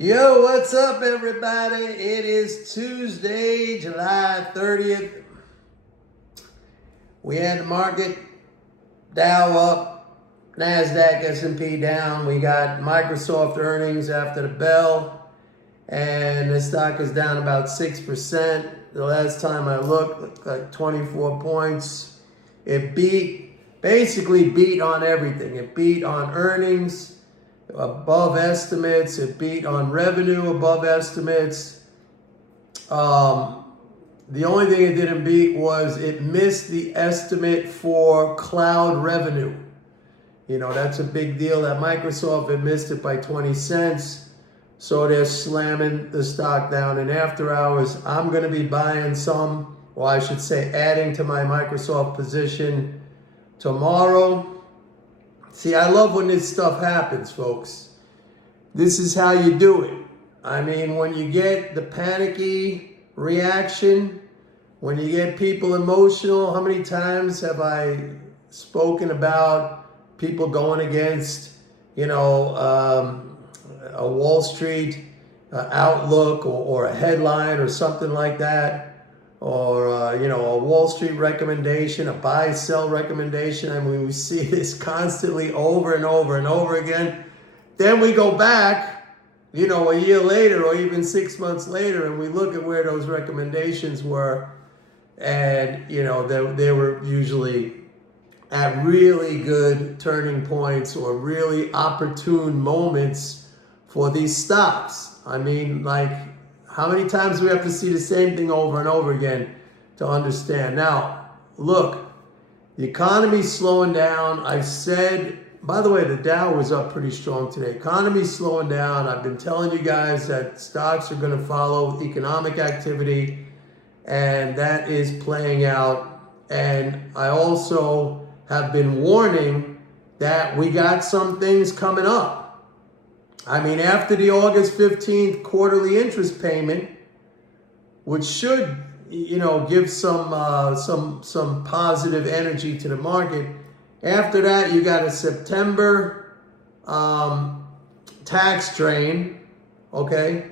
Yo, what's up, everybody? It is Tuesday, July 30th. We had the market Dow up, NASDAQ, S&P down. We got Microsoft earnings after the bell, and the stock is down about 6%. The last time I looked, like 24 points. It basically beat on everything. It beat on earnings above estimates. It beat on revenue above estimates. The only thing it didn't beat was it missed the estimate for cloud revenue. You know, that's a big deal at Microsoft. It missed it by 20 cents. So they're slamming the stock down in after hours. I'm going to be buying some, or I should say adding to my Microsoft position tomorrow. See, I love when this stuff happens, folks. This is how you do it. I mean, when you get the panicky reaction, when you get people emotional, how many times have I spoken about people going against, a Wall Street outlook or a headline or something like that? Or, a Wall Street recommendation, a buy-sell recommendation. I mean, we see this constantly over and over and over again. Then we go back, a year later or even 6 months later, and we look at where those recommendations were. And, they were usually at really good turning points or really opportune moments for these stocks. I mean, like, how many times do we have to see the same thing over and over again to understand? Now, look, the economy's slowing down. I said, by the way, the Dow was up pretty strong today. Economy's slowing down. I've been telling you guys that stocks are going to follow economic activity, and that is playing out. And I also have been warning that we got some things coming up. I mean, after the August 15th quarterly interest payment, which should, give some positive energy to the market. After that, you got a September tax drain, okay?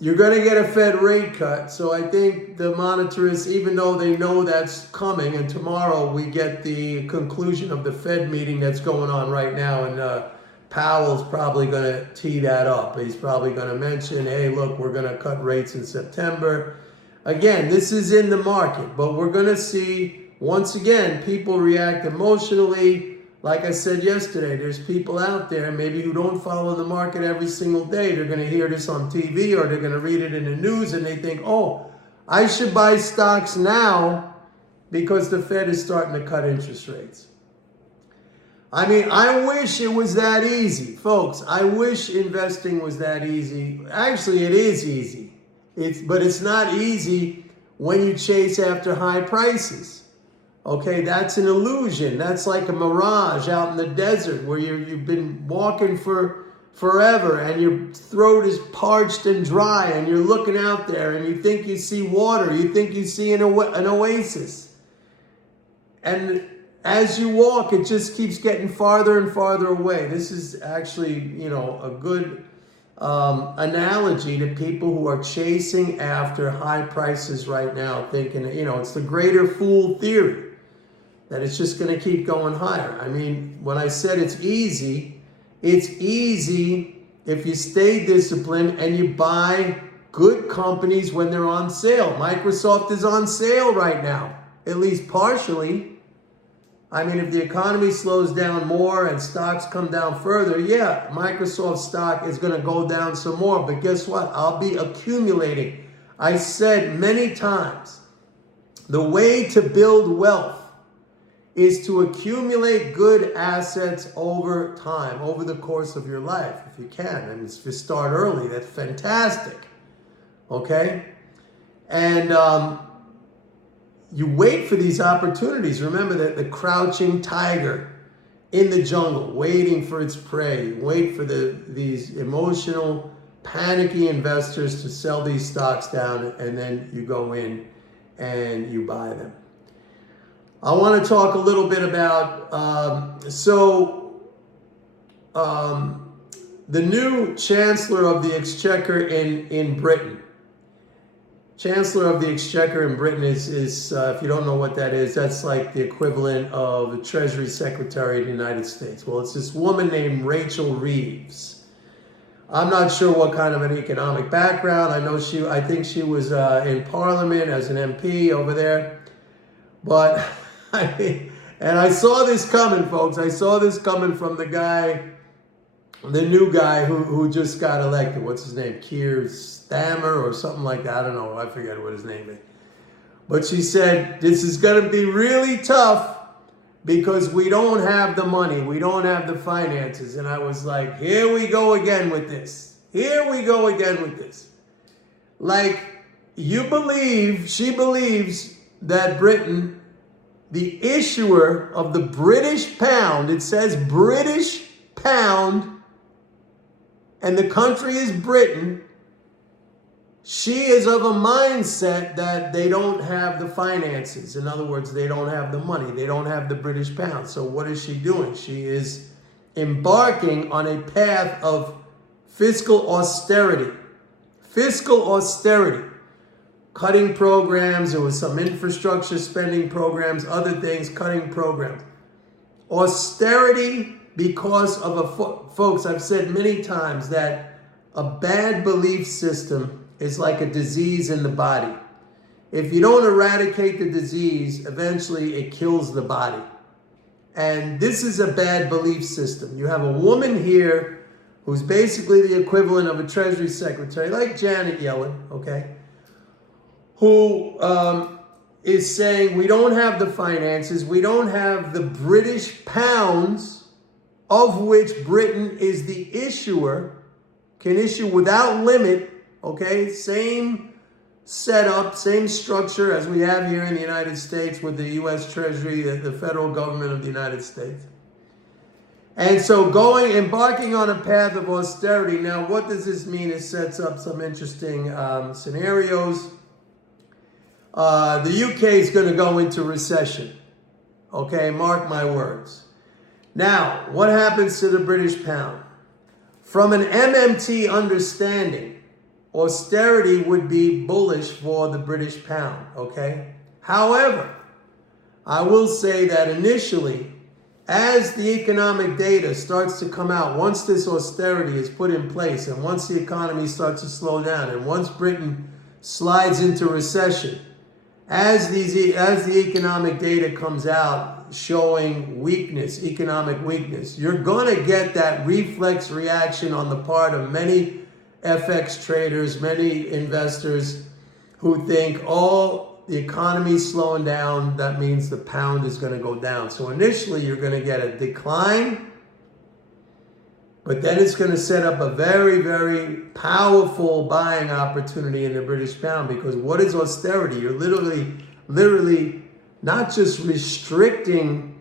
You're going to get a Fed rate cut. So I think the monetarists, even though they know that's coming, and tomorrow we get the conclusion of the Fed meeting that's going on right now, and Powell's probably going to tee that up. He's probably going to mention, hey, look, we're going to cut rates in September. Again, this is in the market, but we're going to see, once again, people react emotionally. Like I said yesterday, there's people out there maybe who don't follow the market every single day. They're going to hear this on TV or they're going to read it in the news, and they think, oh, I should buy stocks now because the Fed is starting to cut interest rates. I mean, I wish it was that easy, folks. I wish investing was that easy. Actually, it is easy. But it's not easy when you chase after high prices. Okay, that's an illusion. That's like a mirage out in the desert where you've been walking for forever and your throat is parched and dry and you're looking out there and you think you see water. You think you see an oasis. And as you walk, it just keeps getting farther and farther away. This is actually, a good analogy to people who are chasing after high prices right now, thinking, it's the greater fool theory, that it's just going to keep going higher. I mean, when I said it's easy if you stay disciplined and you buy good companies when they're on sale. Microsoft is on sale right now, at least partially. I mean, if the economy slows down more and stocks come down further, yeah, Microsoft stock is going to go down some more. But guess what? I'll be accumulating. I said many times, the way to build wealth is to accumulate good assets over time, over the course of your life, if you can. And if you start early, that's fantastic. Okay? And you wait for these opportunities. Remember that the crouching tiger in the jungle, waiting for its prey. Wait for these emotional, panicky investors to sell these stocks down, and then you go in and you buy them. I want to talk a the new Chancellor of the Exchequer in Britain. Chancellor of the Exchequer in Britain is if you don't know what that is, that's like the equivalent of the Treasury Secretary of the United States. Well, it's this woman named Rachel Reeves. I'm not sure what kind of an economic background. I think she was in Parliament as an MP over there. But, and I saw this coming, folks. I saw this coming from the new guy who just got elected. What's his name? Keir Starmer or something like that. I don't know. I forget what his name is. But she said, this is going to be really tough because we don't have the money. We don't have the finances. And I was like, here we go again with this. Here we go again with this. Like, she believes that Britain, the issuer of the British pound, it says British pound, and the country is Britain, she is of a mindset that they don't have the finances. In other words, they don't have the money. They don't have the British pound. So what is she doing? She is embarking on a path of fiscal austerity. Fiscal austerity. Cutting programs. There was some infrastructure spending programs, other things, cutting programs. Austerity because of folks, I've said many times that a bad belief system is like a disease in the body. If you don't eradicate the disease, eventually it kills the body. And this is a bad belief system. You have a woman here who's basically the equivalent of a Treasury Secretary, like Janet Yellen, okay, who is saying we don't have the finances, we don't have the British pounds, of which Britain is the issuer, can issue without limit, okay? Same setup, same structure as we have here in the United States with the U.S. Treasury, the federal government of the United States. And so embarking on a path of austerity. Now, what does this mean? It sets up some interesting scenarios. The UK is going to go into recession, okay? Mark my words. Now, what happens to the British pound? From an MMT understanding, austerity would be bullish for the British pound, okay? However, I will say that initially, as the economic data starts to come out, once this austerity is put in place, and once the economy starts to slow down, and once Britain slides into recession, as the economic data comes out showing weakness, economic weakness, you're going to get that reflex reaction on the part of many FX traders, many investors who think, oh, the economy's slowing down, that means the pound is going to go down. So initially you're going to get a decline, but then it's going to set up a very, very powerful buying opportunity in the British pound, because what is austerity? You're literally not just restricting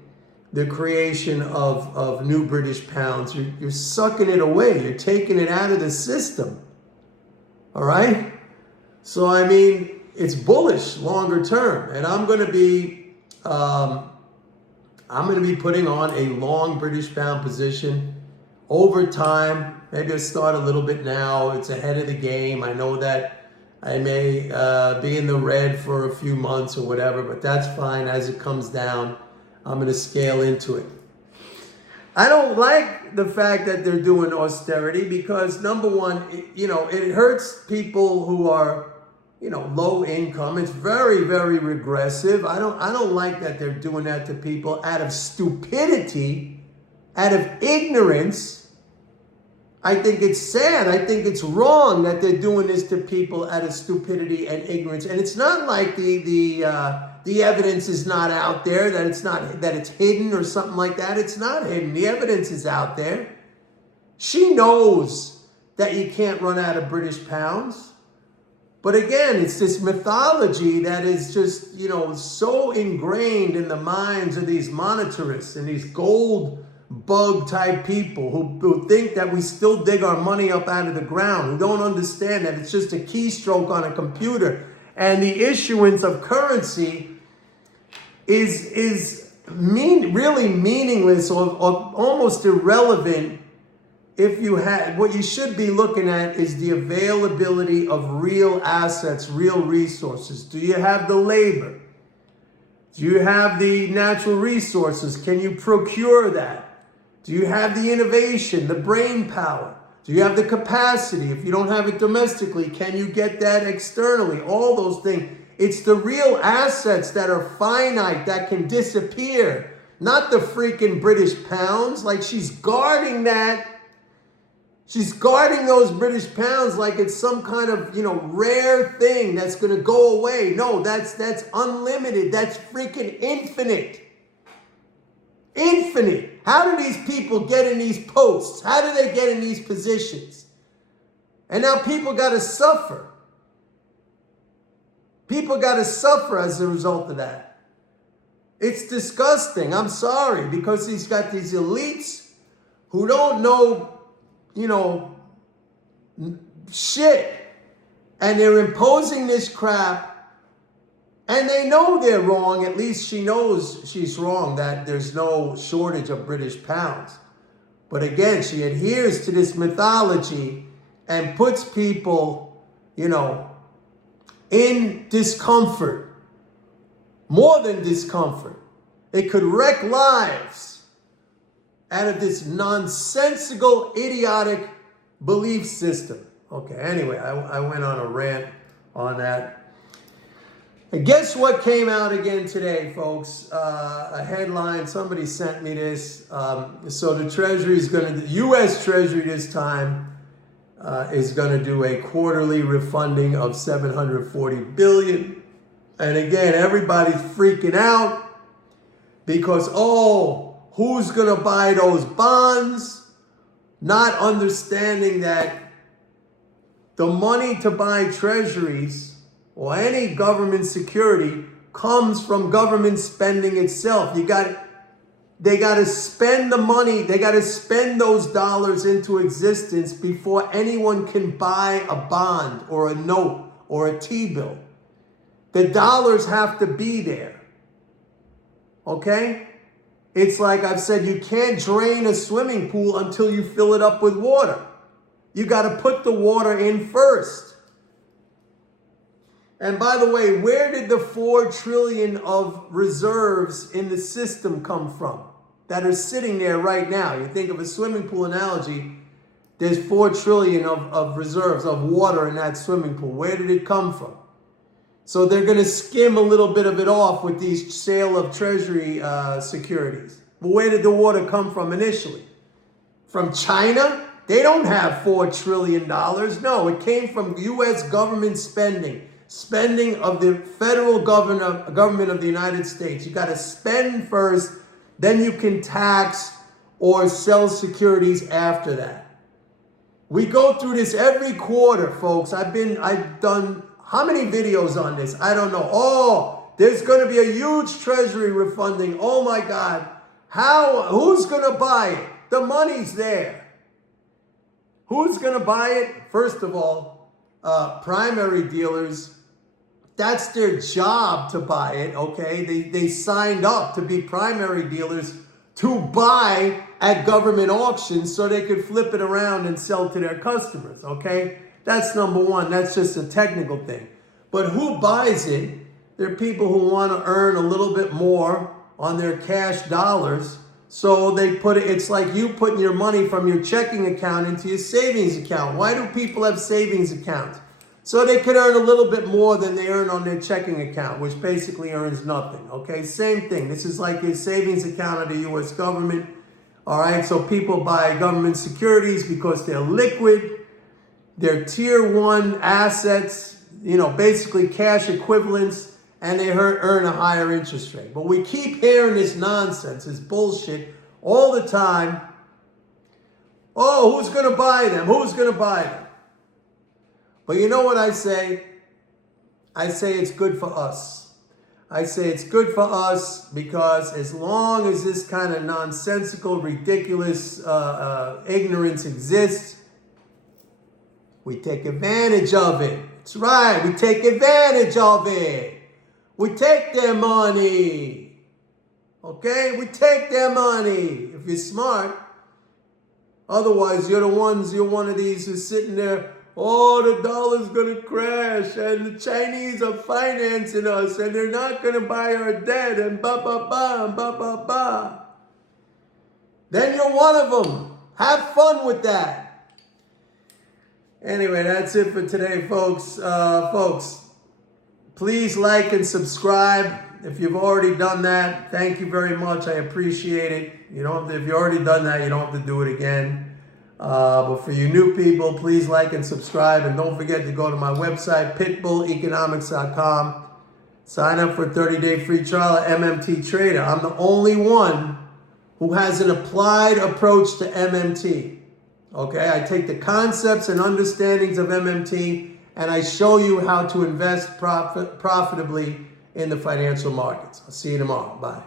the creation of new British pounds, you're sucking it away. You're taking it out of the system. All right? So, I mean, it's bullish longer term. And I'm going to be putting on a long British pound position over time. Maybe I'll start a little bit now. It's ahead of the game. I know that I may be in the red for a few months or whatever, but that's fine. As it comes down, I'm going to scale into it. I don't like the fact that they're doing austerity because, number one, it hurts people who are, low income. It's very, very regressive. I don't like that they're doing that to people out of stupidity, out of ignorance. I think it's sad. I think it's wrong that they're doing this to people out of stupidity and ignorance. And it's not like the evidence is not out there, that it's hidden or something like that. It's not hidden. The evidence is out there. She knows that you can't run out of British pounds. But again, it's this mythology that is just, so ingrained in the minds of these monetarists and these gold bug type people who think that we still dig our money up out of the ground, who don't understand that it's just a keystroke on a computer, and the issuance of currency is really meaningless or almost irrelevant what you should be looking at is the availability of real assets, real resources. Do you have the labor? Do you have the natural resources? Can you procure that? Do you have the innovation, the brain power? Do you have the capacity? If you don't have it domestically, can you get that externally? All those things. It's the real assets that are finite, that can disappear. Not the freaking British pounds. Like, she's guarding that. She's guarding those British pounds like it's some kind of, rare thing that's going to go away. No, that's unlimited. That's freaking infinite. Infinite. How do these people get in these posts? How do they get in these positions? And now people got to suffer. People got to suffer as a result of that. It's disgusting. I'm sorry, because he's got these elites who don't know, shit. And they're imposing this crap. And they know they're wrong. At least she knows she's wrong, that there's no shortage of British pounds. But again, she adheres to this mythology and puts people, in discomfort. More than discomfort. It could wreck lives out of this nonsensical, idiotic belief system. Okay, anyway, I went on a rant on that. And guess what came out again today, folks? A headline, somebody sent me this. So the Treasury is going to, the U.S. Treasury this time is going to do a quarterly refunding of $740 billion. And again, everybody's freaking out because, who's going to buy those bonds? Not understanding that the money to buy treasuries or any government security comes from government spending itself. They got to spend the money. They got to spend those dollars into existence before anyone can buy a bond or a note or a T-bill. The dollars have to be there. Okay? It's like I've said, you can't drain a swimming pool until you fill it up with water. You got to put the water in first. And by the way, where did the $4 trillion of reserves in the system come from that are sitting there right now? You think of a swimming pool analogy, there's $4 trillion of reserves of water in that swimming pool. Where did it come from? So they're going to skim a little bit of it off with these sale of Treasury securities. But where did the water come from initially? From China? They don't have $4 trillion. No, it came from U.S. government spending. Spending of the federal government of the United States. You got to spend first, then you can tax or sell securities after that. We go through this every quarter, folks. I've done how many videos on this? I don't know. There's going to be a huge Treasury refunding. Oh my God. Who's going to buy it? The money's there. Who's going to buy it? First of all, primary dealers. That's their job to buy it, okay? They signed up to be primary dealers to buy at government auctions so they could flip it around and sell to their customers, okay? That's number one. That's just a technical thing. But who buys it? There are people who want to earn a little bit more on their cash dollars. So they put it, it's like you putting your money from your checking account into your savings account. Why do people have savings accounts? So they could earn a little bit more than they earn on their checking account, which basically earns nothing, okay? Same thing. This is like your savings account of the U.S. government, all right? So people buy government securities because they're liquid, they're tier one assets, basically cash equivalents, and they earn a higher interest rate. But we keep hearing this nonsense, this bullshit all the time. Who's going to buy them? Who's going to buy them? But you know what I say? I say it's good for us. I say it's good for us because as long as this kind of nonsensical, ridiculous ignorance exists, we take advantage of it. That's right. We take advantage of it. We take their money. Okay? We take their money. If you're smart. Otherwise, you're one of these who's sitting there, oh, the dollar's going to crash, and the Chinese are financing us, and they're not going to buy our debt, and ba-ba-ba, and ba-ba-ba. Then you're one of them. Have fun with that. Anyway, that's it for today, folks. Folks, please like and subscribe. If you've already done that, thank you very much. I appreciate it. If you've already done that, you don't have to do it again. But for you new people, please like and subscribe. And don't forget to go to my website, pitbulleconomics.com. Sign up for a 30-day free trial at MMT Trader. I'm the only one who has an applied approach to MMT. Okay, I take the concepts and understandings of MMT and I show you how to invest profitably in the financial markets. I'll see you tomorrow. Bye.